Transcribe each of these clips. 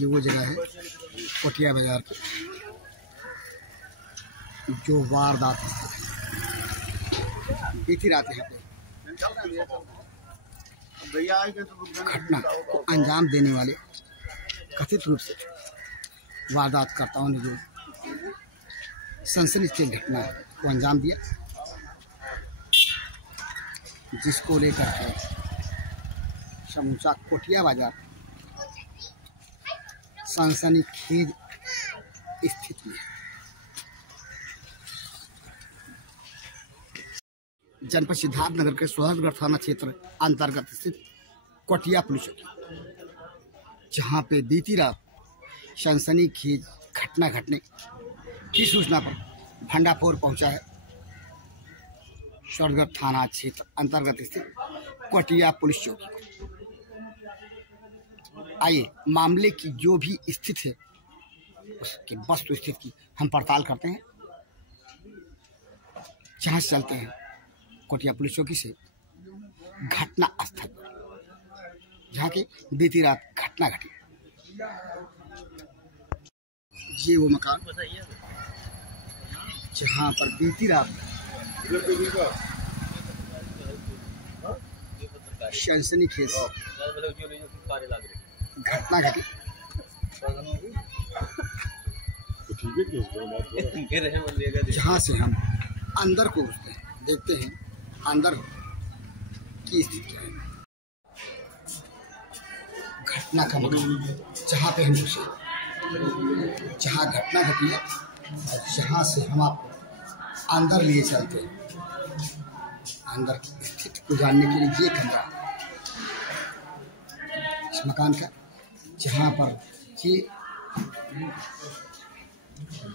ये वो जगह है कोटिया बाजार की जो वारदात बीती रात यहाँ पे घटना को अंजाम देने वाले कथित रूप से वारदातकर्ताओं ने जो सनसनीखेज घटना को अंजाम दिया, जिसको लेकर के समूचा कोटिया बाजार सनसनीखेज स्थिति में है। जनपद सिद्धार्थनगर के सोहरगढ़ थाना क्षेत्र अंतर्गत स्थित कोटिया पुलिस चौकी, जहां पे बीती रात सनसनीखेज घटना घटने की सूचना पर भंडाफोर पहुंचा है। सोहरगढ़ थाना क्षेत्र अंतर्गत स्थित कोटिया पुलिस चौकी। आइए मामले की जो भी स्थिति है उसकी वस्तु स्थिति की हम पड़ताल करते हैं। जहां से चलते हैं कोटिया पुलिस चौकी से घटना स्थल पर, जहाँ की बीती रात घटना घटी। ये वो मकान जहाँ पर बीती रात सनसनीखेज घटना घटी। जहाँ से हम अंदर को घुसते हैं, देखते हैं अंदर की स्थिति है। घटना का मकान जहाँ पे हम घुसे, जहाँ घटना घटी है, जहाँ से हम आपको अंदर लिए चलते हैं। अंदर की स्थिति को जानने के लिए ये कमरा इस मकान का, जहाँ पर ये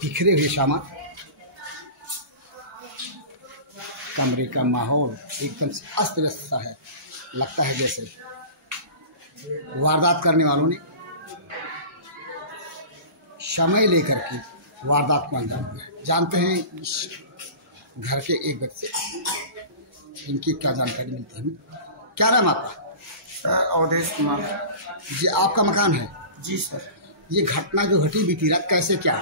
बिखरे हुए सामान, कमरे का माहौल एकदम से अस्त व्यस्त सा है। लगता है जैसे वारदात करने वालों ने समय लेकर के वारदात को अंजाम दिया। जानते हैं इस घर के एक व्यक्ति से, इनकी क्या जानकारी मिलती है। क्या नाम आपका? सर अवधेश कुमार। जी आपका मकान है? जी सर। ये घटना जो घटी बीती रात कैसे क्या?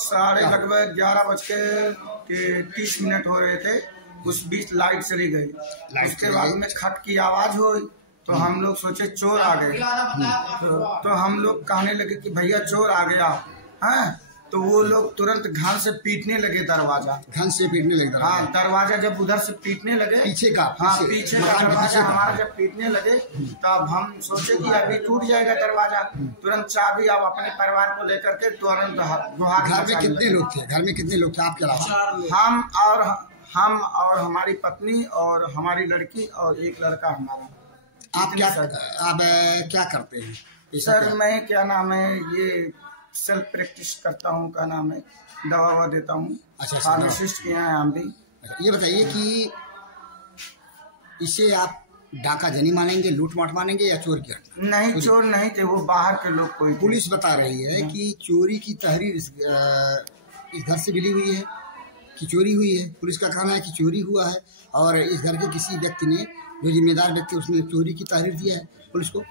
साढ़े लगभग 11:30 हो रहे थे, उस बीच लाइट चली गई। उसके बाद में खट की आवाज हुई तो हम लोग सोचे चोर आ गए। तो हम लोग कहने लगे कि भैया चोर आ गया है। तो वो लोग तुरंत घन से पीटने लगे दरवाजा। घन से पीटने लगे? हाँ, दरवाजा जब उधर से पीटने लगे, पीछे का? हाँ, पीछे का दरवाजा हमारा जब पीटने लगे तब हम सोचे कि अभी टूट जाएगा दरवाजा। तुरंत चाबी अब अपने परिवार को लेकर के तुरंत गुहार। घर में कितने लोग थे? घर में कितने लोग थे आपके अलावा? हम और हमारी पत्नी और हमारी लड़की और एक लड़का हमारा। आप क्या करते हैं? सर मैं क्या नाम है, ये सेल्फ प्रैक्टिस करता हूँ, क्या नाम है, दवा देता हूँ। अच्छा, फार्मासिस्ट के यहाँ हम भी। ये बताइए कि इसे आप डाका जनी मानेंगे, लूट माट मानेंगे या चोर की घटना? नहीं, चोर नहीं थे, वो बाहर के लोग कोई। पुलिस बता रही है कि चोरी की तहरीर इस घर से मिली हुई है, कि चोरी हुई है। पुलिस का कहना है कि चोरी हुआ है और इस घर के किसी व्यक्ति ने, जो जिम्मेदार व्यक्ति, उसने चोरी की तहरीर दिया है पुलिस को।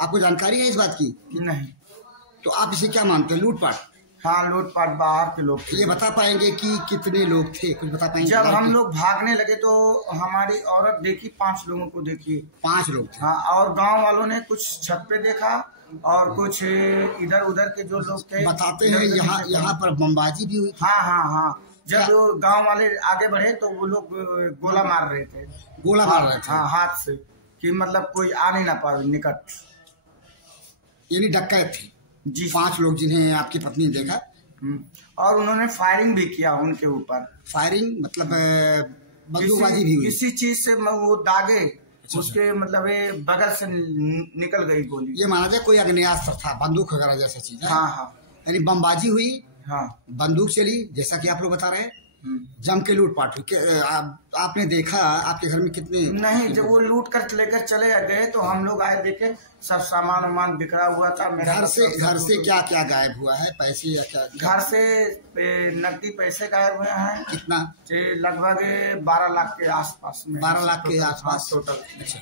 आपको जानकारी है इस बात की? नहीं। तो आप इसे क्या मानते हैं, लूटपाट? हाँ, लूटपाट बाहर के लोग। ये बता पाएंगे कि कितने लोग थे? कुछ बता पाएंगे? जब हम लोग भागने लगे तो हमारी औरत देखी, 5 लोगों को देखी। 5 लोग थे? हाँ, और गांव वालों ने कुछ छत पे देखा और कुछ इधर उधर के जो लोग थे। बताते हैं यहाँ पर बमबाजी भी हुई थी। हाँ। जब गांव वाले आगे बढ़े तो वो लोग गोला मार रहे थे। गोला मार रहे थे? हाँ, हाथ से, कि मतलब कोई आ नहीं ना पाए निकट। यानी डकैत थे जी। 5 लोग जिन्हें आपकी पत्नी ने देखा। और उन्होंने फायरिंग भी किया उनके ऊपर। फायरिंग मतलब बंदूकबाजी भी हुई? किसी चीज से वो दागे, उसके मतलब बगल से निकल गई गोली। ये माना जाए कोई अग्नेयास्त्र था, बंदूक वगैरह जैसा चीज? हाँ। यानी बमबाजी हुई, हाँ, बंदूक चली, जैसा कि आप लोग बता रहे हैं, जम के लूटपाट हुई। आपने देखा? आपके घर में कितने? नहीं, जब वो लूट कर लेकर चले गए तो हम लोग आए, देखे सब सामान बिखरा हुआ था। घर से क्या क्या गायब हुआ है? पैसे या क्या? घर से नकदी पैसे गायब हुए हैं। कितना? लगभग 12 लाख के आसपास में। 12 लाख के आसपास टोटल। अच्छा।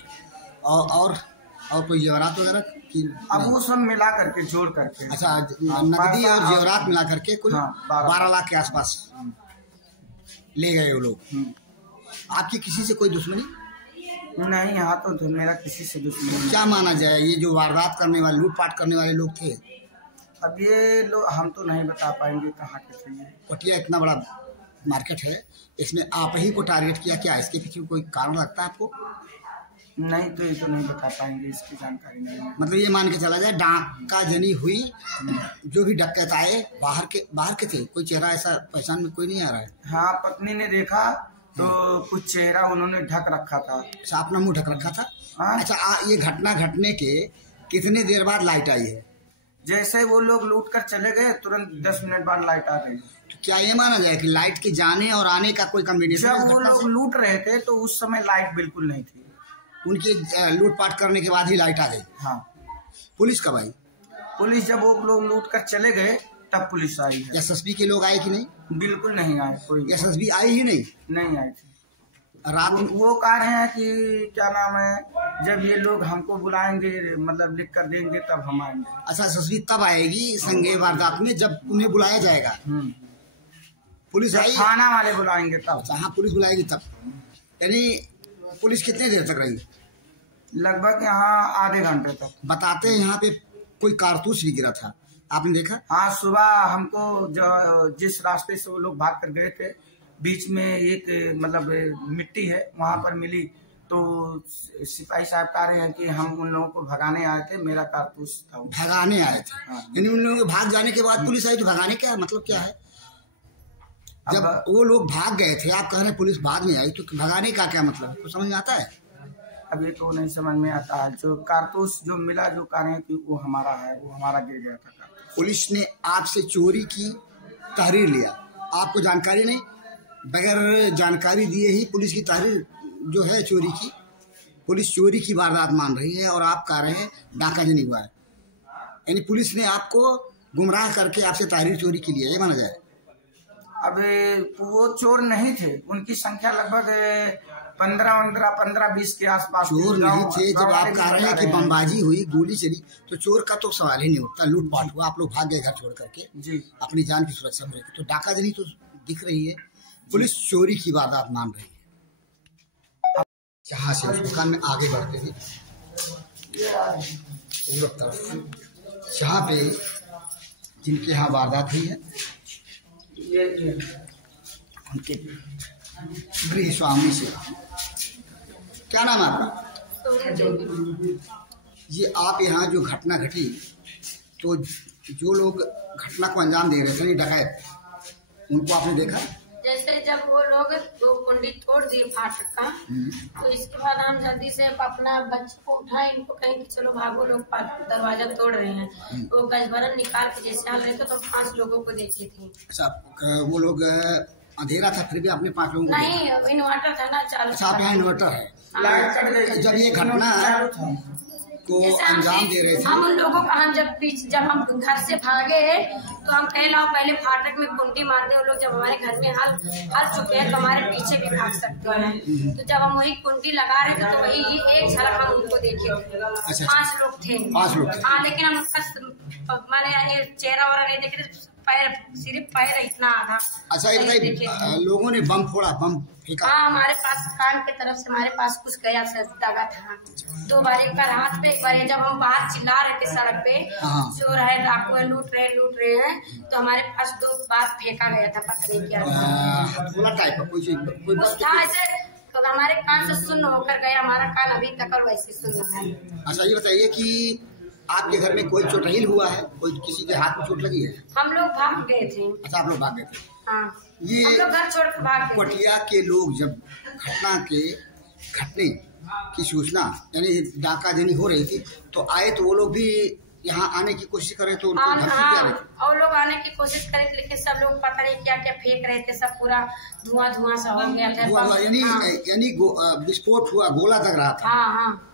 और कोई जेवरात वगैरह की? अब वो सब मिला करके जोड़ करके। अच्छा, नकदी और जेवरात मिला करके कुल 12 लाख के आसपास ले गए वो लोग। आपकी किसी से कोई दुश्मनी नहीं? यहाँ तो मेरा किसी से दुश्मनी नहीं। क्या माना जाए, ये जो वारदात करने वाले, लूटपाट करने वाले लोग थे? अब ये लोग हम तो नहीं बता पाएंगे कहाँ के थे। पटिया इतना बड़ा मार्केट है, इसमें आप ही को टारगेट किया क्या? इसके पीछे कोई कारण लगता है आपको? नहीं, तो ये तो नहीं बता पाएंगे, इसकी जानकारी नहीं है। मतलब ये मान के चला जाए डाका जनी हुई, जो भी डकैत आए बाहर के थे, कोई चेहरा ऐसा पहचान में कोई नहीं आ रहा है? हाँ, पत्नी ने देखा तो कुछ चेहरा उन्होंने ढक रखा था। अच्छा, अपना मुंह ढक रखा था। अच्छा, ये घटना घटने के कितने देर बाद लाइट आई है? जैसे वो लोग लूट कर चले गए तुरंत 10 मिनट बाद लाइट आ गई। तो क्या ये माना जाए कि लाइट के जाने और आने का कोई कॉम्बिनेशन? जब वो लोग लूट रहे थे तो उस समय लाइट बिल्कुल नहीं थी। उनकी लूटपाट करने के बाद ही लाइट आ गई? हाँ। पुलिस कब आई? पुलिस जब वो लोग लूट कर चले गए तब पुलिस आई है। एसएसबी के लोग आए कि नहीं? बिल्कुल नहीं आए, कोई एसएसबी आई ही नहीं आए थे। रात वो कह रहे हैं कि क्या नाम है, जब ये लोग हमको बुलाएंगे, मतलब लिख कर देंगे तब हम आएंगे। अच्छा, एसएसबी तब आएगी संज्ञेय वारदात में जब उन्हें बुलाया जाएगा? पुलिस आई? थाना वाले बुलाएंगे तब। अच्छा, हाँ, पुलिस बुलाएगी तब। यानी पुलिस कितनी देर तक रही? लगभग यहाँ आधे घंटे तक। बताते हैं यहाँ पे कोई कारतूस भी गिरा था, आपने देखा? हाँ, सुबह हमको जो जिस रास्ते से वो लोग भाग कर गए थे, बीच में एक मतलब मिट्टी है, वहाँ पर मिली तो सिपाही साहब कह रहे हैं कि हम उन लोगों को भगाने आए थे, मेरा कारतूस था। भगाने आए थे? हाँ। यानी उन लोगों के भाग जाने के बाद पुलिस आई तो भगाने क्या मतलब क्या है? जब वो लोग भाग गए थे, आप कह रहे हैं पुलिस बाद में आई, तो भगाने का क्या मतलब है? कुछ समझ में आता है? अब ये तो नहीं समझ में आता है। जो कारतूस जो मिला, जो कह रहे हैं कि वो हमारा है, वो हमारा गिर गया था कारतूस। पुलिस ने आपसे चोरी की तहरीर लिया, आपको जानकारी नहीं, बगैर जानकारी दिए ही पुलिस की तहरीर जो है चोरी की, पुलिस चोरी की वारदात मान रही है और आप कह रहे हैं डाका जनी हुआ है। यानी पुलिस ने आपको गुमराह करके आपसे तहरीर चोरी की लिया, ये माना जाए? अब वो चोर नहीं थे, उनकी संख्या लगभग 15-20 के आसपास। चोर नहीं थे। जब आप कह रहे हैं कि बमबाजी हुई, गोली चली, तो चोर का तो सवाल ही नहीं उठता। लूटपाट हुआ, आप लोग भाग गए घर छोड़ करके जी, अपनी जान की सुरक्षा में, तो डाका जनी तो दिख रही है। पुलिस चोरी की वारदात मान रही है। जहाँ से उस दुकान में आगे बढ़ते हुए पूरब तरफ जहाँ पे जिनके यहाँ वारदात हुई है, उनके गृह स्वामी से, क्या नाम है आपका? ये आप यहाँ जो घटना घटी, तो जो लोग घटना को अंजाम दे रहे थे डकैत, उनको आपने देखा? जैसे जब वो लोग दो कुंडी तोड़ दिए फाटक का, तो इसके बाद हम जल्दी से अपना बच्चे को उठाए, इनको कहें कि चलो भागो, लोग दरवाजा तोड़ रहे हैं। तो गजभरन निकाल के जैसे हम रहे थे तो 5 लोगों को देखी थी। अच्छा, वो लोग अंधेरा था फिर भी आपने 5 लोगों को नहीं, इन्वर्टर था ना चालू। अच्छा, आप यहाँ इन्वर्टर है। जब ये घटना को अंजाम दे रहे थे, हम उन लोगों का, हम जब हम घर से भागे तो हम कह लाओ पहले फाटक में कुंडी मार दे। वो लोग जब हमारे घर में हल चुके हैं तो हमारे पीछे भी भाग सकते हैं। तो जब हम वही कुंडी लगा रहे थे तो वही एक झलक हम उनको देखे थे। 5 लोग थे। 5 लोग? हाँ, लेकिन हम उसका मैंने चेहरा वगैरह नहीं देखे थे, पैर, सिर्फ पैर इतना आधा। अच्छा, एक लोगों ने बम फोड़ा, बम फेंका? हाँ, हमारे पास कान की तरफ से हमारे पास कुछ गया दगा था। 2 बार, एक बार हाथ पे, एक बार जब हम बाहर चिल्ला रहे थे सड़क पे, चोर है, डाकू है, लूट रहे हैं, तो हमारे पास 2 बार फेंका गया था, पता नहीं क्या था टाइप का कोई था ऐसे। तो हमारे कान से सुन्न होकर गया, हमारा कान अभी तक और वैसे सुन्न है। अच्छा, ये बताइए कि आपके घर में कोई चोटहील हुआ है? कोई किसी के हाथ में चोट लगी है? हम लोग भाग गए थे। अच्छा, आप लोग भाग गए थे? हाँ, ये हम लोग घर छोड़ कर भाग गए। पटिया के लोग जब घटने की सूचना, यानी डाका जनी हो रही थी, तो आए तो वो लोग भी यहाँ आने की कोशिश करे तो उनको और लोग आने की कोशिश करे थे, लेकिन सब लोग पता नहीं क्या क्या फेंक रहे थे, सब पूरा धुआं सा हो गया था। यानी विस्फोट हुआ, गोला लग रहा था। हाँ,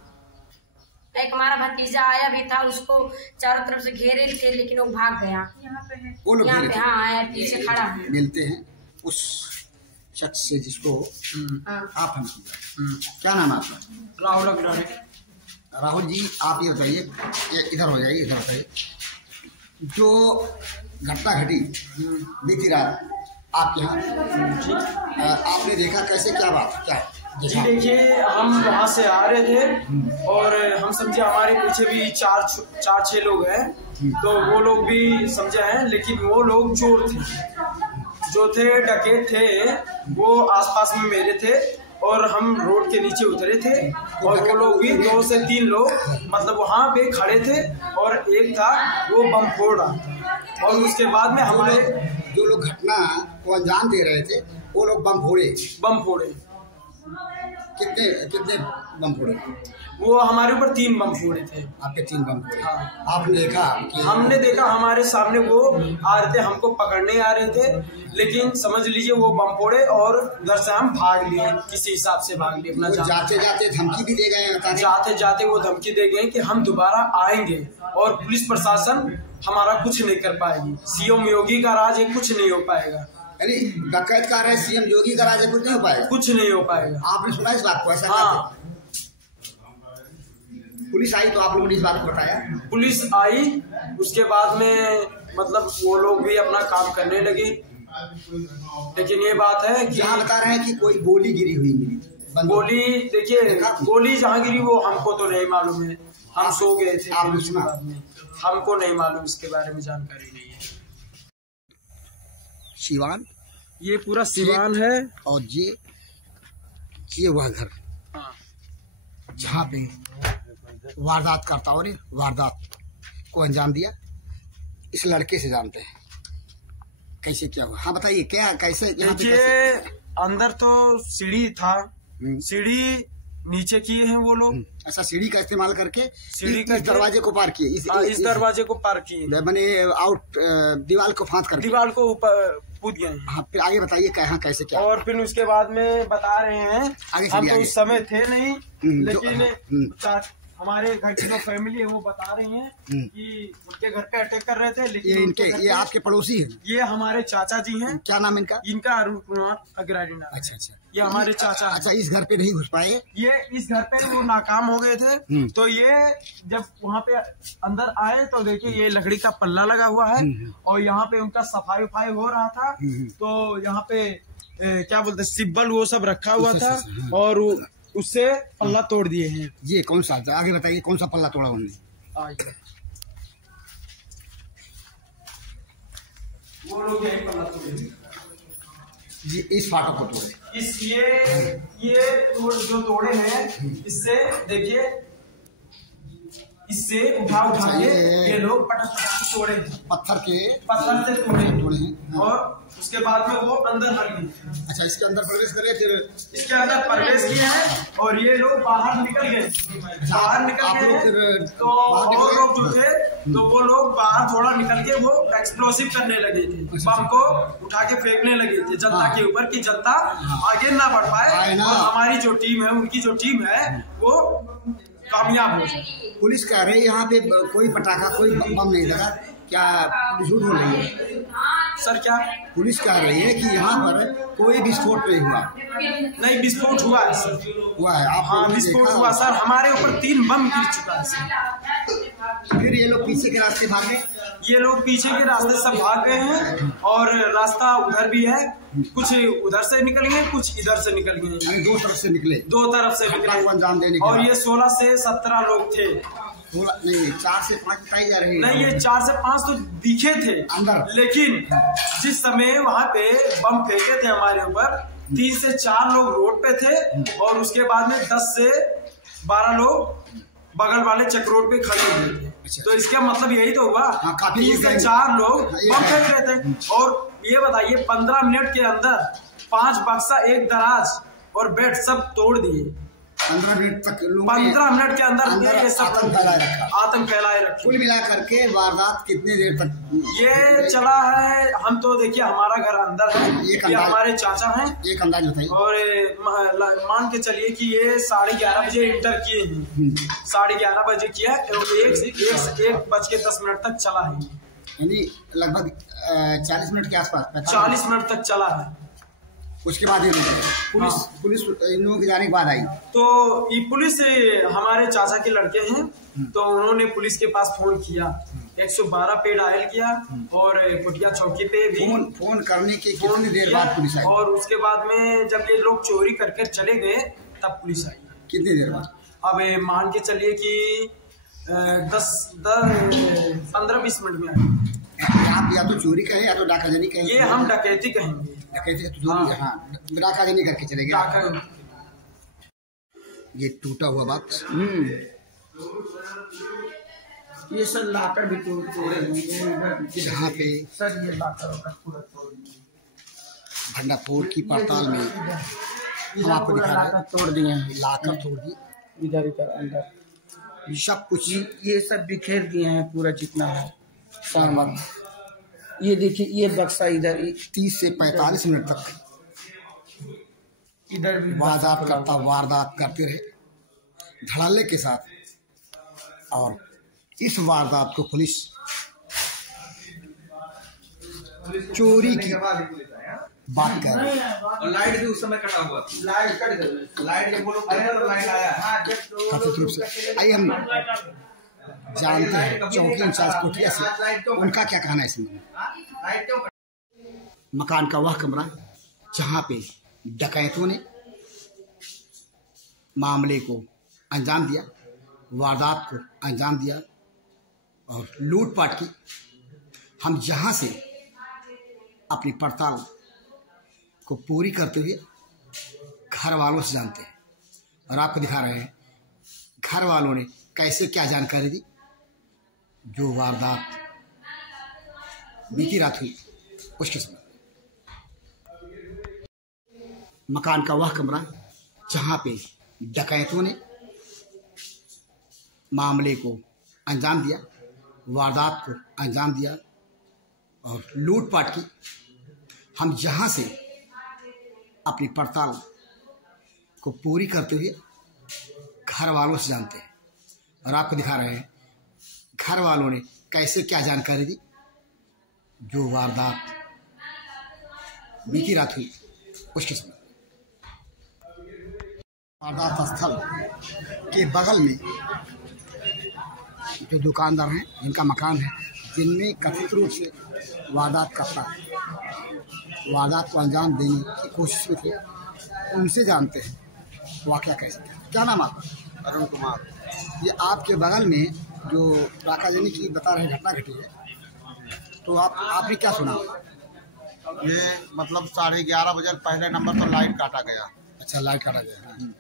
एक हमारा भतीजा आया भी था, उसको चारों तरफ से घेरे थे, लेकिन वो भाग गया। यहाँ पे है, वो लोग हाँ, पीछे खड़ा है। मिलते हैं उस शख्स से जिसको आप हम क्या नाम है आपका? राहुल अग्रवाल। राहुल जी आप ये बताइए, इधर हो जाइए, इधर बताइए, जो घटना घटी बीती रात आपके यहाँ, आपने देखा कैसे, क्या बात क्या जी? देखिए, हम वहाँ से आ रहे थे और हम समझे हमारे पीछे भी चार छह लोग हैं, तो वो लोग भी समझे हैं, लेकिन वो लोग चोर थे, जो थे डकैत थे, वो आसपास में मेरे थे और हम रोड के नीचे उतरे थे और वो लोग भी 2 से 3 लोग मतलब वहाँ पे खड़े थे और एक था वो बम फोड़ रहा था और उसके बाद में हमारे जो लोग घटना को अंजाम दे रहे थे वो लोग बम फोड़े। कितने बम फोड़े? वो हमारे ऊपर 3 बम फोड़े थे। आपके 3 बम फोड़े? हाँ। आपने देखा कि हमने देखा हमारे सामने वो आ रहे थे, हमको पकड़ने आ रहे थे, लेकिन समझ लीजिए वो बम फोड़े और घर से हम भाग लिए, किसी हिसाब से भाग लिए अपना। जाते जाते धमकी भी दे गए? जाते जाते वो धमकी दे गए कि हम दोबारा आएंगे और पुलिस प्रशासन हमारा कुछ नहीं कर पाएगी, सीएम योगी का राज कुछ नहीं हो पाएगा। यानी डकैत का रहे सीएम योगी का राज कुछ नहीं हो पाएगा? कुछ नहीं हो पाएगा। आपने सुना इस बात को? ऐसा हाँ। पुलिस आई तो आप लोगों ने इस बात को बताया? पुलिस आई, उसके बाद में मतलब वो लोग भी अपना काम करने लगे, लेकिन ये बात है कि यहाँ बता रहे हैं कि कोई गोली गिरी हुई है। गोली, देखिए गोली जहाँ गिरी वो हमको तो नहीं मालूम है, हम सो गए थे। हमको नहीं मालूम, इसके बारे में जानकारी नहीं है। सिवान, ये पूरा सिवान है और ये वह घर जहाँ पे वारदात करताओं ने वारदात को अंजाम दिया। इस लड़के से जानते हैं कैसे क्या हुआ? हाँ बताइए, क्या कैसे? देखिए, अंदर तो सीढ़ी था, सीढ़ी नीचे किए हैं वो लोग। ऐसा सीढ़ी का इस्तेमाल करके सीढ़ी का दरवाजे को पार किए, इस दरवाजे को पार किए, मैंने दीवार को फांद कर, दीवार को ऊपर कूद गए। हाँ, फिर आगे बताइए कहाँ कैसे क्या? और फिर उसके बाद में बता रहे हैं, हम तो उस समय थे नहीं, लेकिन हमारे घर की जो फैमिली है वो बता रही हैं कि उनके घर पे अटैक कर रहे थे, लेकिन ये आपके पड़ोसी हैं? ये हमारे चाचा जी हैं। क्या नाम इनका? इनका अरुण कुमार अग्रवाल नाम। अच्छा, ये हमारे चाचा। अच्छा, इस घर पे नहीं घुस पाए? ये इस घर पे वो नाकाम हो गए थे, तो ये जब वहाँ पे अंदर आए तो देखिए ये लकड़ी का पल्ला लगा हुआ है और यहाँ पे उनका सफाई उफाई हो रहा था, तो यहाँ पे क्या बोलते सिब्बल वो सब रखा हुआ था और उससे पल्ला तोड़ दिए हैं। ये कौन सा? आगे बताइए, कौन सा पल्ला तोड़ा उन्होंने? वो लोग यही पल्ला तोड़े जी, इस फाटक को तोड़े। ये जो तोड़े हैं, इससे देखिए, इससे उठा के ये लोग पटक तोड़े, पत्थर से तोड़े हैं और उसके बाद में वो अंदर भर गए। अच्छा, इसके अंदर प्रवेश करे, फिर इसके अंदर प्रवेश किए हैं और ये लोग बाहर निकल गए। बाहर निकल गए तो और लोग जो थे तो वो लोग बाहर थोड़ा निकल के वो एक्सप्लोसिव करने लगे थे, बम को उठा के फेंकने लगे थे जनता के ऊपर कि जनता आगे ना बढ़ पाए और हमारी जो टीम है, उनकी जो टीम है वो कामयाब हो जाए। पुलिस कह रही है यहाँ पे कोई पटाखा, कोई बम नहीं लगा, क्या झूठ बोल रही है? सर क्या? पुलिस कह रही है कि यहाँ पर कोई विस्फोट नहीं हुआ। नहीं, विस्फोट हुआ है सर। हुआ है? आप? हाँ, विस्फोट हुआ सर, हमारे ऊपर 3 बम गिर चुका है सर। फिर ये लोग पीछे के रास्ते भागे? ये लोग पीछे के रास्ते सब भाग गए हैं और रास्ता उधर भी है, कुछ उधर से निकल गए, कुछ इधर से निकल गए। 2 तरफ से निकले? 2 तरफ से निकले अंजाम देने। और ये 16 से 17 लोग थे। नहीं, 4 से 5 बताई जा रही है। नहीं, ये 4 से 5 तो दिखे थे अंदर, लेकिन जिस समय वहाँ पे बम फेंके थे हमारे ऊपर, 3 से 4 लोग रोड पे थे और उसके बाद में 10 से 12 लोग बगल वाले चक रोड पे खड़े हुए थे। तो इसका मतलब यही तो हुआ, 3 से 4 लोग बम फेंक रहे थे। और ये बताइए, 15 मिनट के अंदर 5 बक्सा, 1 दराज और बेड सब तोड़ दिए। 15 मिनट तक 15 मिनट के अंदर ये सब आतंक फैलाए रखे। कुल मिला करके वारदात कितने देर तक ये चला है? हम तो देखिए, हमारा घर अंदर है, ये हमारे चाचा हैं, एक अंदाज बताइए। और मान के चलिए कि ये 11:30 बजे इंटर किए हैं, 11:30 बजे किया, 1:10 तक चला है, यानी लगभग 40 मिनट के आसपास। 40 मिनट तक चला है। उसके बाद पुलिस इन लोगों के जाने के बाद आई। तो ये पुलिस हमारे चाचा के लड़के हैं, तो उन्होंने पुलिस के पास फोन किया, 112 पे डायल किया और कुटिया चौकी पे भी फोन करने के कितनी देर बाद पुलिस आई? और उसके बाद में जब ये लोग चोरी करके चले गए तब पुलिस आई। कितनी देर बाद? अब मान के चलिए कि 15-20 मिनट में आई। आप या तो चोरी कहें या तो डाकाजनी कहें। ये हम डकैती कहेंगे। डकैती तो डाकाजनी करके चले गए। ये टूटा हुआ बॉक्स, ये सर लाकर भी तोड़े हुए जहाँ पे सर ये लाकर पूरा भंडाफोड़ की पड़ताल में हम आपको दिखा रहे हैं, तोड़ दिए हैं, लाकर तोड़ दिए इधर अंदर सब कुछ। ये सब बिखेर दिए हैं पूरा जितना है सामान। ये देखिए ये बक्सा इधर 30 से 45 मिनट तक इधर भी वारदात करते रहे धड़ल्ले के साथ, और इस वारदात को पुलिस चोरी की बात कर रही है। और लाइट भी उस समय कटा हुआ था, लाइट कट गई, लाइट जब वो लोग लाइट आया कथित रूप से। आइए हम जानते हैं चौकी इंचार्ज कोटिया से उनका क्या कहना है इसमें। मकान का वह कमरा जहां पे डकैतों ने मामले को अंजाम दिया, वारदात को अंजाम दिया और लूटपाट की, हम जहां से अपनी पड़ताल को पूरी करते हुए घर वालों से जानते हैं और आपको दिखा रहे हैं घर वालों ने कैसे क्या जानकारी दी। जो वारदात बीती रात हुई उसके समय मकान का वह कमरा जहां पे डकैतों ने मामले को अंजाम दिया, वारदात को अंजाम दिया और लूटपाट की, हम जहां से अपनी पड़ताल को पूरी करते हुए घर वालों से जानते हैं और आपको दिखा रहे हैं घर वालों ने कैसे क्या जानकारी दी। जो वारदात बीती रात हुई उसके समय वारदात स्थल के बगल में जो दुकानदार हैं जिनका मकान है, जिनमें कथित रूप से वारदात को अंजाम देने की कोशिश में थे, उनसे जानते हैं वाकया कैसे। क्या नाम आपका? अरुण कुमार। ये आपके बगल में जो डाकाजनी की बता रहे घटना घटी है, तो आपने क्या सुना? ये मतलब 11:30 बजे पहले नंबर पर लाइट काटा गया। अच्छा, लाइट काटा गया।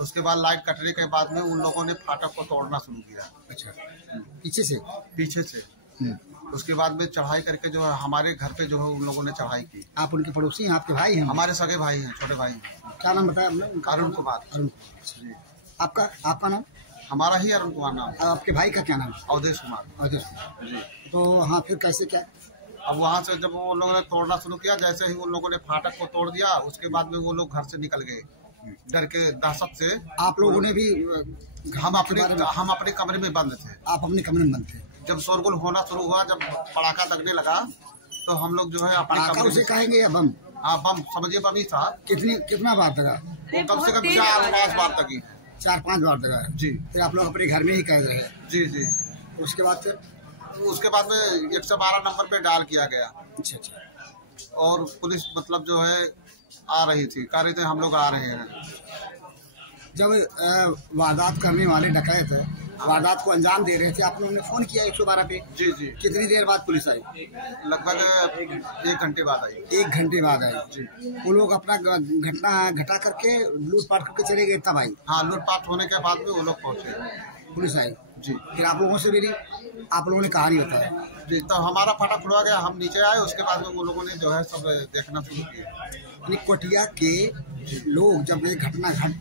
उसके बाद लाइट कटने के बाद में उन लोगों ने फाटक को तोड़ना शुरू किया। अच्छा, पीछे से उसके बाद में चढ़ाई करके जो है हमारे घर पे जो है उन लोगों ने चढ़ाई की। आप उनके पड़ोसी हैं? आपके भाई हैं? हमारे सगे भाई हैं, छोटे भाई हैं। क्या नाम बताया आपने? अरुण कुमार। आपका नाम? हमारा ही अरुण कुमार नाम। आपके भाई का क्या नाम? अवधेश कुमार जी। तो हाँ, फिर कैसे क्या? अब वहाँ से जब वो लोगों ने तोड़ना शुरू किया, जैसे ही उन लोगों ने फाटक को तोड़ दिया, उसके बाद में वो लोग घर से निकल गए डर के दहशत से। आप लोगों ने भी? हम अपने कमरे में बंद थे। आप अपने कमरे में बंद थे? जब शोरगुल होना शुरू हुआ, जब पटाखा लगने लगा, तो हम लोग जो है अपने कमरे उसे कहेंगे या बम? हाँ, बम समझिए, बम ही था। कितना बार लगा? कम से कम 4-5 बार तक ही। 4-5 बार लगा जी। फिर आप लोग अपने घर में ही कह रहे हैं? जी। उसके बाद में 112 नंबर पे डायल किया गया। अच्छा। और पुलिस मतलब जो है आ रही थी, कह रहे थे हम लोग आ रहे हैं। जब वारदात करने वाले डकैत वारदात को अंजाम दे रहे थे, आप लोगों ने फोन किया 112 पे? जी। कितनी देर बाद पुलिस आई? लगभग 1 घंटे बाद आई। 1 घंटे बाद आई जी। वो लोग अपना घटा करके लूटपाट करके चले गए तब आई? हाँ, लूटपाट होने के बाद में वो लोग पहुँचे, पुलिस आई जी। फिर आप लोगों से मेरी आप लोगों ने कहानी बताया जी, तो हमारा फाटक खुलवा गया, हम नीचे आए, उसके बाद में वो लोगों ने जो है सब देखना शुरू किया। यानी कोटिया के लोग जब ये घटना घट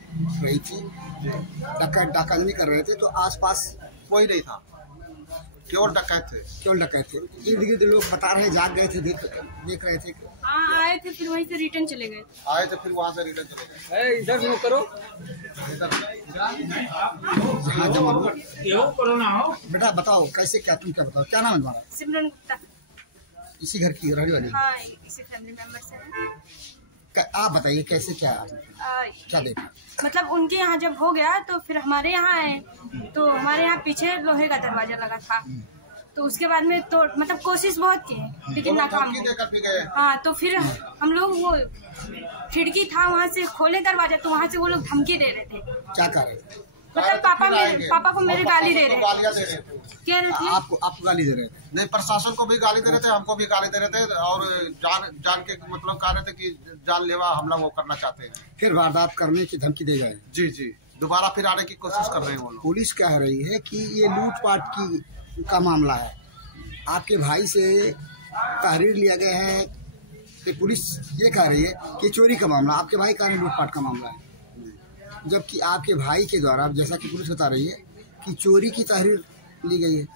रही थी, डाकाजनी कर रहे थे, तो आसपास कोई नहीं था, केवल डकैत थे। इर्द गिर्द लोग बता रहे जाग गए थे, देख रहे थे। हाँ, आए थे, फिर वहीं से रिटर्न चले गए। फिर वहाँ से रिटर्न चले गए। इधर मुँह करो, करो ना हो। बेटा बताओ कैसे क्या, तुम क्या बताओ, क्या नाम है तुम्हारा? सिमरन गुप्ता। इसी घर की रहने वाली? हाँ, इसी फैमिली मेंबर से है। आप बताइए कैसे क्या देखा? मतलब उनके यहाँ जब हो गया तो फिर हमारे यहाँ आए, तो हमारे यहाँ पीछे लोहे का दरवाजा लगा था, तो उसके बाद में तो मतलब कोशिश बहुत की लेकिन नाकाम हो। हाँ, तो फिर हम लोग वो खिड़की था वहाँ से खोले दरवाजा, तो वहाँ से वो लोग धमकी दे रहे थे। क्या कर रहे थे? मतलब पापा को मेरे गाली दे रहे थे। क्या रहे थे? आपको गाली दे रहे थे? नहीं, प्रशासन को भी गाली दे रहे थे, हमको भी गाली दे रहे थे, और जान के मतलब कह रहे थे कि जानलेवा हमला वो करना चाहते हैं। फिर वारदात करने की धमकी दे गए? जी, दोबारा फिर आने की कोशिश कर रहे हैं वो लोग। पुलिस कह रही है कि ये लूटपाट का मामला है, आपके भाई से तहरीर लिया गया है, कि पुलिस ये कह रही है कि चोरी का मामला, आपके भाई कह रहे हैं लूटपाट का मामला है, जबकि आपके भाई के द्वारा जैसा कि पुलिस बता रही है कि चोरी की तहरीर ली गई है।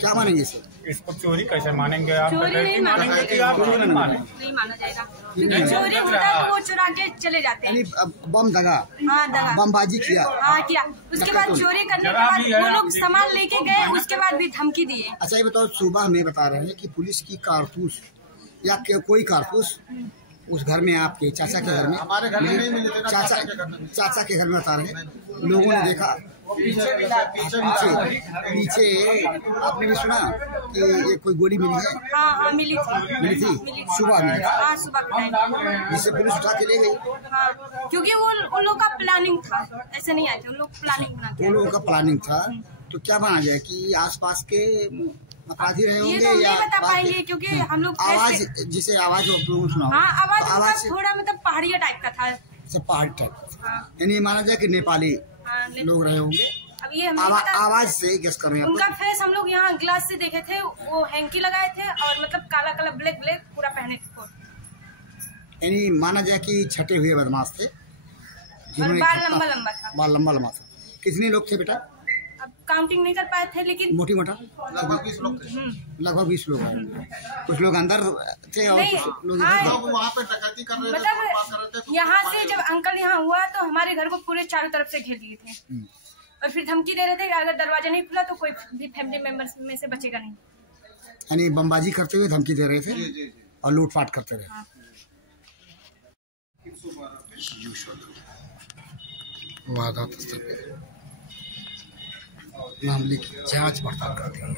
क्या मानेंगे इसे? इसको चोरी कैसे मानेंगे आप? चोरी नहीं मानेंगे, नहीं माना जाएगा, क्योंकि चोरी होता है तो वो चुरा के चले जाते हैं। बम दगा, हाँ, दगा, बमबाजी किया, हाँ किया, उसके बाद चोरी करने के बाद वो लोग सामान लेके गए, उसके बाद भी धमकी दिए। अच्छा ये बताओ, सुबह में बता रहे हैं कि पुलिस की कारतूस या कोई कारतूस उस घर में, आपके चाचा के घर में, हमारे घर में नहीं मिले थे, चाचा के घर में बता रहे हैं, लोगों ने देखा पीछे आपने भी सुना कि ये कोई गोली मिली है? हाँ, मिली थी सुबह में। हाँ, सुबह जिससे पुलिस उठा के ले गई। हाँ, क्योंकि वो उन लोगों का प्लानिंग था, ऐसे नहीं आए थे, उन लोग प्लानिंग बनाते। उन लोगों का प्लानिंग था, तो क्या माना जाए कि आसपास के अपराधी रहे होंगे? ये तो नहीं बता पाएंगे क्योंकि हम लोग आवाज, जिसे आवाज आप लोगों ने सुना, हाँ, आवाज थोड़ा मतलब पहाड़िया टाइप का था, पहाड़ टाइप, यानी माना जाए कि नेपाली लोग रहे होंगे। अब ये आवाज से गेस कर रहे हैं। उनका फेस हम लोग यहाँ ग्लास से देखे थे, वो हैंकी लगाए थे और मतलब काला काला ब्लैक पूरा पहने थे, यानी माना जाए कि छटे हुए बदमाश थे, बाल लंबा था। बाल लंबा था। कितने लोग थे बेटा? अब काउंटिंग नहीं कर पाए थे, लेकिन मोटी मोटा लगभग 20 लोग थे। लगभग 20 लोग हैं। कुछ लोग अंदर थे और कुछ लोग वहाँ पे डकैती कर रहे थे। मतलब यहाँ से जब अंकल यहाँ हुआ तो हमारे घर को पूरे चारों तरफ से घेर लिए थे और फिर धमकी दे रहे थे कि अगर दरवाजा नहीं खुला तो कोई भी फैमिली मेंबर्स में से बचेगा नहीं। यानी बमबाजी करते हुए धमकी दे रहे थे और लूटपाट करते रहे। हाँ। वारदात स्थल पे मामले की जांच पड़ताल करते हैं।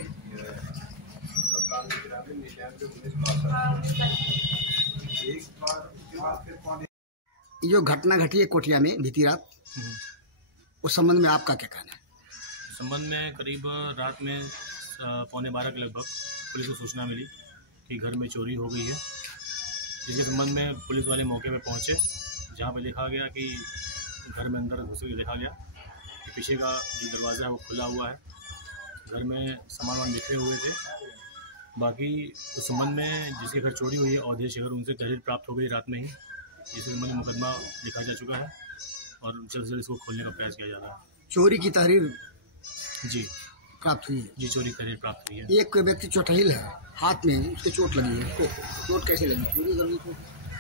जो घटना घटी है कोटिया में बीती रात, उस संबंध में आपका क्या कहना है? संबंध में करीब रात में 11:15 के लगभग पुलिस को सूचना मिली कि घर में चोरी हो गई है, जिसके संबंध में पुलिस वाले मौके पर पहुंचे, जहां पे देखा गया कि घर में अंदर घुस के देखा गया कि पीछे का जो दरवाज़ा है वो खुला हुआ है, घर में सामान बिखरे हुए थे। बाकी उस संबंध में जिसके घर चोरी हुई है अवधेश शेखर, उनसे तहरीर प्राप्त हो गई रात में ही, जिसके संबंध में मुकदमा लिखा जा चुका है और जल्द से जल्द इसको खोलने का प्रयास किया जा रहा है। चोरी की तहरीर जी प्राप्त हुई है? जी, चोरी की तहरीर प्राप्त हुई है। एक व्यक्ति चोटहिल है, हाथ में उसके चोट लगी है, तो चोट कैसे लगी? चोरी करनी थी?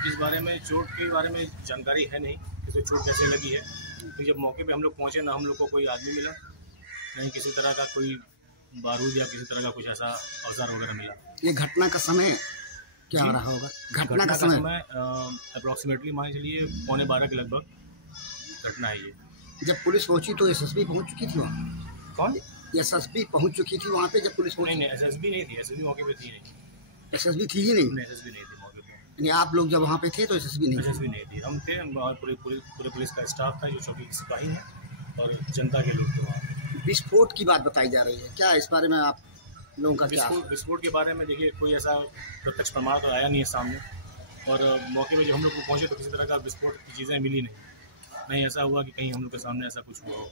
इस बारे में चोट के बारे में जानकारी है नहीं कि चोट कैसे लगी है, क्योंकि जब मौके पे हम लोग पहुंचे ना हम लोग को कोई आदमी मिला, नहीं किसी तरह का कोई बारूद या किसी तरह का कुछ ऐसा औजार वगैरह मिला। ये घटना का समय क्या रहा होगा? घटना का समय अप्रॉक्सीमेटली मान चलिए 11:15 के लगभग घटना है ये। जब पुलिस पहुंची तो एसएसबी पहुंच चुकी थी वहाँ? कौन? एसएसबी पहुंच चुकी थी वहाँ पे जब पुलिस पहुंची? नहीं, एसएसबी नहीं थी, एसएसबी मौके पे थी नहीं। एसएसबी थी ही नहीं? एसएसबी नहीं थी मौके पे। यानी आप लोग जब वहाँ पे थे तो एसएसबी नहीं थी? हम थे और पूरे पुलिस का स्टाफ था, जो चौकी सिपाही हैं और जनता के लोग थे वहाँ। विस्फोट की बात बताई जा रही है, क्या इस बारे में आप लोगों का क्या? विस्फोट के बारे में देखिए कोई ऐसा प्रत्यक्ष प्रमाण तो आया नहीं है सामने, और मौके पे जब हम लोग पहुँचे तो किसी तरह का विस्फोट की चीज़ें मिली नहीं ऐसा हुआ कि कहीं हम लोग के सामने ऐसा कुछ हुआ हो।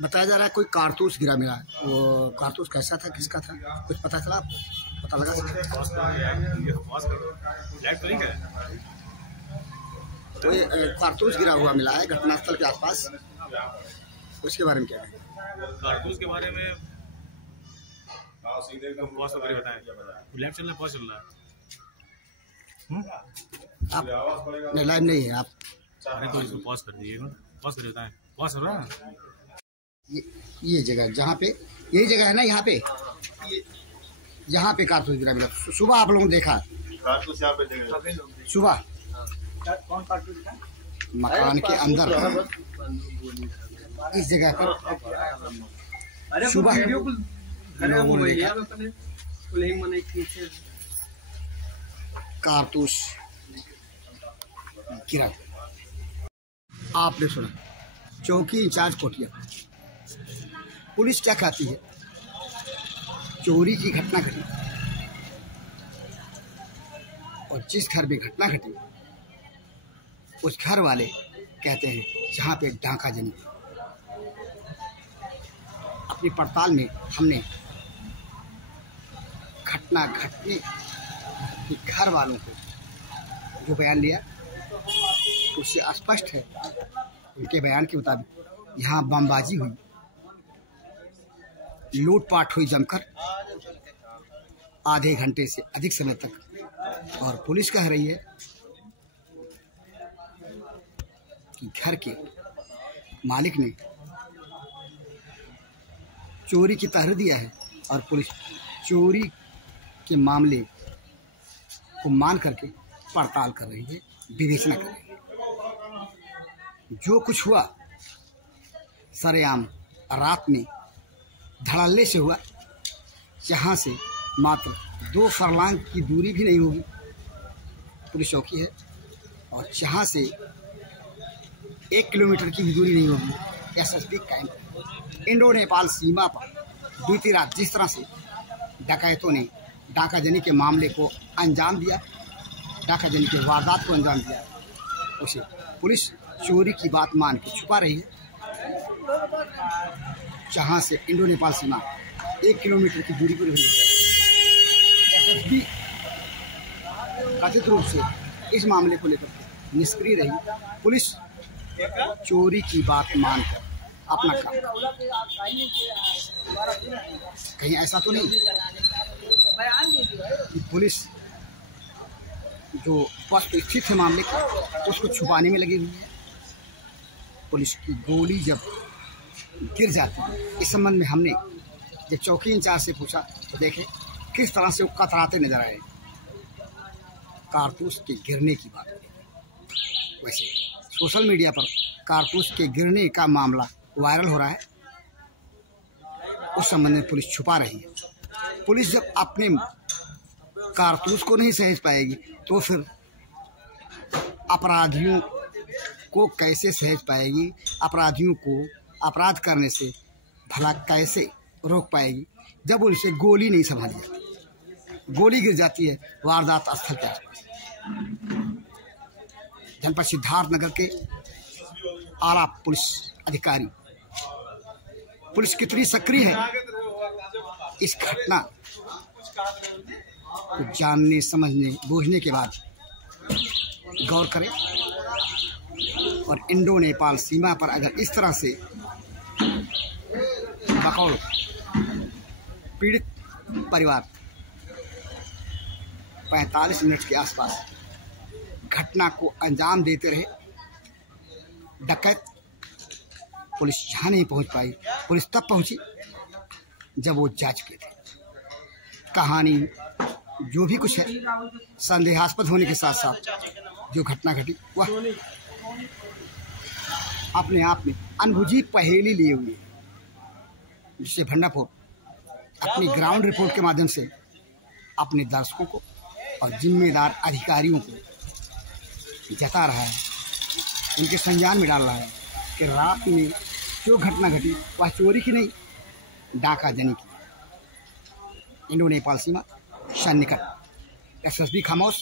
बताया जा रहा है कोई कारतूस गिरा मिला, वो कारतूस कैसा था, किसका था, कुछ पता चला आपको? पता लगा तो कारतूस गिरा हुआ मिला है घटनास्थल के आसपास, उसके बारे में क्या है? कारतूस के बारे में पॉज वगैरह बताएं, लैब चल रहा है, पॉज चल रहा है। आप लाइव नहीं है आप? अरे तो इसको पॉज कर दीजिएगा, पॉज कर देता है, पॉज हो रहा है। ये जगह जहाँ पे, यही जगह है ना, यहाँ पे कारतूस गिरा मिला। सुबह आप लोगों ने देखा सुबह मकान के अंदर इस जगह पर सुबह लोगों ने कारतूस गिरा। आपने सुना चौकी इंचार्ज कोटिया। पुलिस क्या कहती है? चोरी की घटना घटी और जिस घर में घटना घटी उस घर वाले कहते हैं जहाँ पे डाका जनी। अपनी पड़ताल में हमने घटना घटने के घर वालों को जो बयान लिया उससे स्पष्ट है, उनके बयान के मुताबिक यहाँ बमबाजी हुई, लूटपाट हुई जमकर आधे घंटे से अधिक समय तक। और पुलिस कह रही है कि घर के मालिक ने चोरी की तहरीर दिया है और पुलिस चोरी के मामले को मान करके पड़ताल कर रही है, विवेचना कर रही है। जो कुछ हुआ सरेआम रात में धड़ल्ले से हुआ, जहाँ से मात्र 2 फरलांग की दूरी भी नहीं होगी पुलिस चौकी है, और जहाँ से 1 किलोमीटर की भी दूरी नहीं होगी एसएसबी कैंप। इंडो नेपाल सीमा पर बीती रात जिस तरह से डकैतों ने डाकाजनी के मामले को अंजाम दिया, डाकाजनी के वारदात को अंजाम दिया, उसे पुलिस चोरी की बात मान के छुपा रही है। जहाँ से इंडो नेपाल सीमा 1 किलोमीटर की दूरी पर एसएसबी कथित रूप से इस मामले को लेकर निष्क्रिय रही। पुलिस चोरी की बात मानकर अपना काम, कहीं ऐसा तो नहीं कि पुलिस जो वस्तु स्थित है मामले का उसको छुपाने में लगी हुई है। पुलिस की गोली जब गिर जाती है, इस संबंध में हमने जब चौकी इंचार्ज से पूछा तो देखे किस तरह से वो कतराते नजर आए। कारतूस के गिरने की बात है। वैसे सोशल मीडिया पर कारतूस के गिरने का मामला वायरल हो रहा है, उस संबंध में पुलिस छुपा रही है। पुलिस जब अपने कारतूस को नहीं सहेज पाएगी तो फिर अपराधियों को कैसे सहेज पाएगी? अपराधियों को अपराध करने से भला कैसे रोक पाएगी जब उनसे गोली नहीं संभाली जाती? गोली गिर जाती है वारदात स्थल के आसपास। जनपद सिद्धार्थनगर के आला पुलिस अधिकारी, पुलिस कितनी सक्रिय है इस घटना को जानने, समझने, बूझने के बाद गौर करें। और इंडो नेपाल सीमा पर अगर इस तरह से बकौल पीड़ित परिवार 45 मिनट के आसपास घटना को अंजाम देते रहे, डकैत पुलिस जहाँ नहीं पहुँच पाई, पुलिस तब पहुँची जब वो जा चुके थे। कहानी जो भी कुछ है संदेहास्पद होने के साथ साथ जो घटना घटी वह अपने आप में अनबुझी पहेली लिए हुए है, जिससे भंडारपुर अपनी ग्राउंड रिपोर्ट के माध्यम से अपने दर्शकों को और जिम्मेदार अधिकारियों को जता रहा है, उनके संज्ञान में डाल रहा है कि रात में जो घटना घटी वह चोरी की नहीं, डाकाजनी की। इंडो नेपाल सीमा सन्निकट एसएसबी खामोश।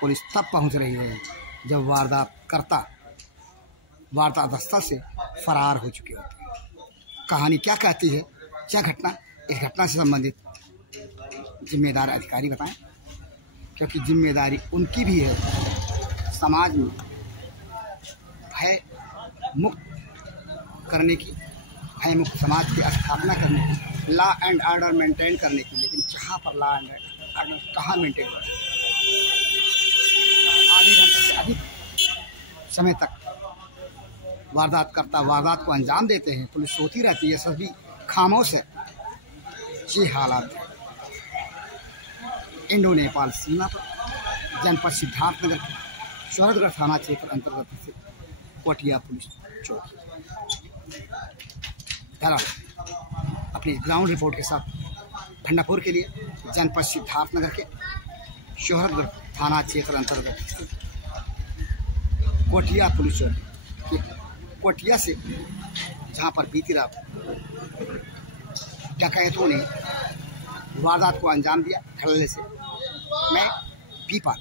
पुलिस तब पहुंच रही है जब वारदात स्थल से फरार हो चुके होते हैं। कहानी क्या कहती है, क्या घटना, इस घटना से संबंधित जिम्मेदार अधिकारी बताएं, क्योंकि जिम्मेदारी उनकी भी है समाज में भय मुक्त करने की, भय मुक्त समाज की स्थापना करने की, लॉ एंड ऑर्डर मेंटेन करने की। लेकिन जहाँ पर लॉ एंड ऑर्डर कहाँ मेंटेन हो, आधे घंटे से अधिक समय तक वारदात को अंजाम देते हैं, पुलिस सोती रहती है, एसएसबी खामोश है। ये हालात है। इंडो नेपाल सीमा पर जनपद सिद्धार्थनगर के शोहरतगढ़ थाना क्षेत्र अंतर्गत से कोटिया पुलिस चौकी अपनी ग्राउंड रिपोर्ट के साथ भंडापुर के लिए जनपद सिद्धार्थनगर के शोहरतगढ़ थाना क्षेत्र अंतर्गत कोटिया पुलिस चौकी कोटिया से, जहां पर बीती रात डकैतों ने वारदात को अंजाम दिया। धड़ल्ले से मैं पीपा